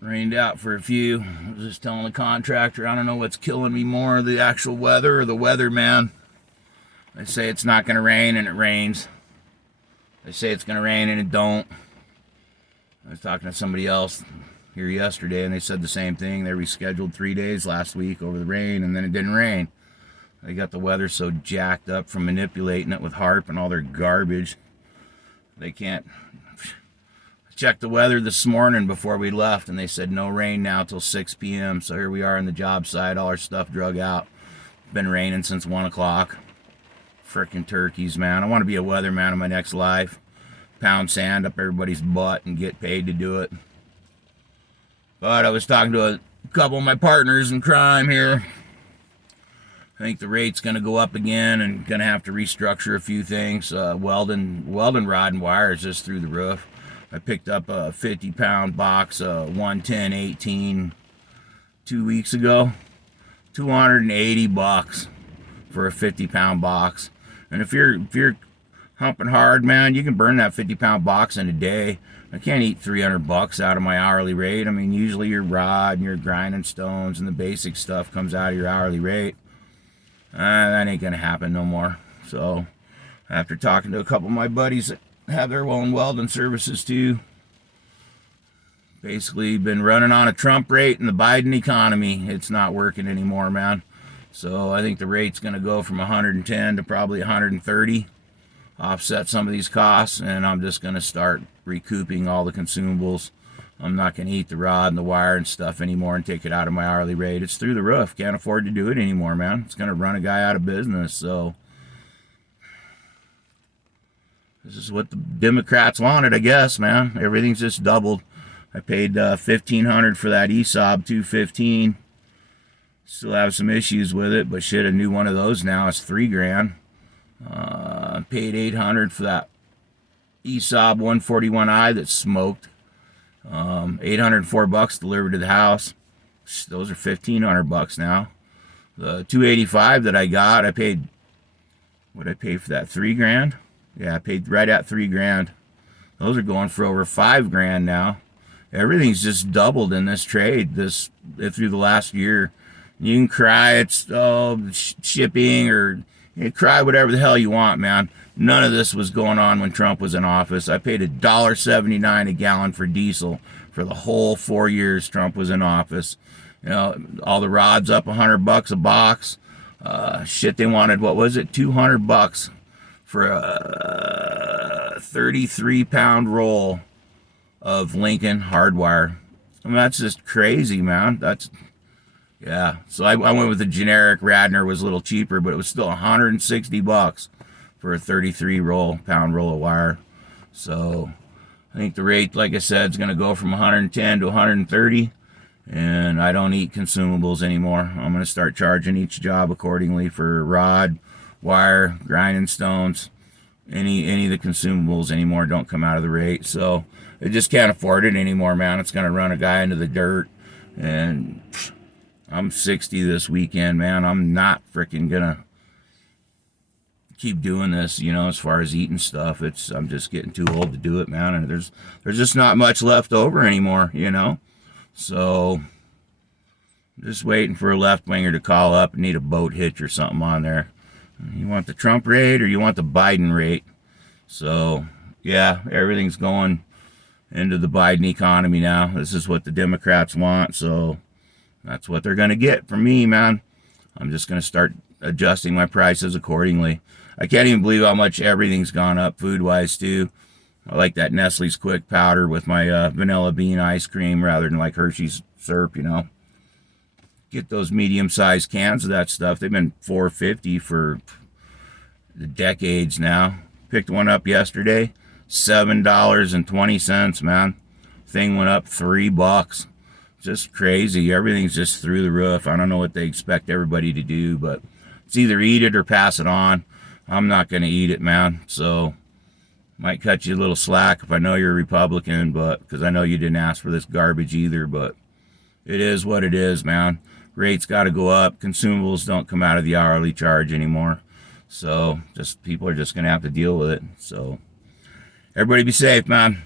Rained out for a few. I was just telling the contractor, I don't know what's killing me more, the actual weather or the weatherman. They say it's not going to rain and it rains. They say it's going to rain and it don't. I was talking to somebody else here yesterday and they said the same thing. They rescheduled 3 days last week over the rain and then it didn't rain. They got the weather so jacked up from manipulating it with HAARP and all their garbage. They can't. Checked the weather this morning before we left and they said no rain now till 6 p.m. So here we are on the job site, all our stuff drug out. Been raining since 1 o'clock. Frickin' turkeys, man. I want to be a weatherman in my next life. Pound sand up everybody's butt and get paid to do it. But I was talking to a couple of my partners in crime here. I think the rate's going to go up again and going to have to restructure a few things. Welding rod and wire is just through the roof. I picked up a 50-pound box of 110/18 2 weeks ago. $280 for a 50-pound box. And if you're humping hard, man, you can burn that 50-pound box in a day. I can't eat $300 out of my hourly rate. I mean, usually your rod and your grinding stones and the basic stuff comes out of your hourly rate. That ain't gonna happen no more. So after talking to a couple of my buddies that have their own welding services too, basically been running on a Trump rate and the Biden economy. It's not working anymore, man. So I think the rate's gonna go from 110 to probably 130, offset some of these costs, and I'm just gonna start recouping all the consumables. I'm not going to eat the rod and the wire and stuff anymore and take it out of my hourly rate. It's through the roof. Can't afford to do it anymore, man. It's going to run a guy out of business. So this is what the Democrats wanted, I guess, man. Everything's just doubled. I paid $1,500 for that ESOB 215. Still have some issues with it, but shit, a new one of those now is $3,000. Paid $800 for that ESOB 141i that's smoked. $804 delivered to the house. Those are $1,500 now. The 285 that I got, I paid, what did I pay for that? $3,000? Yeah, I paid right at $3,000. Those are going for over $5,000 now. Everything's just doubled in this trade through the last year. You can cry it's shipping, or you can cry whatever the hell you want, man. None of this was going on when Trump was in office. I paid $1.79 a gallon for diesel for the whole 4 years Trump was in office. You know, all the rods up $100 a box. Shit, they wanted, what was it, $200 for a 33-pound roll of Lincoln hardwire. I mean, that's just crazy, man. Yeah. So I went with the generic. Radnor was a little cheaper, but it was still $160 for a 33-pound roll of wire. So I think the rate, like I said, is going to go from 110 to 130. And I don't eat consumables anymore. I'm going to start charging each job accordingly for rod, wire, grinding stones. Any of the consumables anymore don't come out of the rate. So I just can't afford it anymore, man. It's going to run a guy into the dirt. And I'm 60 this weekend, man. I'm not freaking going to keep doing this, you know, as far as eating stuff. I'm just getting too old to do it, man. And there's just not much left over anymore, you know. So just waiting for a left-winger to call up and need a boat hitch or something on there. You want the Trump rate or you want the Biden rate? So, yeah, everything's going into the Biden economy now. This is what the Democrats want, so that's what they're going to get from me, man. I'm just going to start adjusting my prices accordingly. I can't even believe how much everything's gone up food-wise, too. I like that Nestle's Quick Powder with my vanilla bean ice cream rather than like Hershey's syrup, you know. Get those medium-sized cans of that stuff. They've been $4.50 for decades now. Picked one up yesterday, $7.20, man. Thing went up $3. Just crazy. Everything's just through the roof. I don't know what they expect everybody to do, but it's either eat it or pass it on. I'm not going to eat it, man. So might cut you a little slack if I know you're a Republican, but because I know you didn't ask for this garbage either, but it is what it is, man. Rates got to go up. Consumables don't come out of the hourly charge anymore. So just people are just going to have to deal with it. So everybody be safe, man.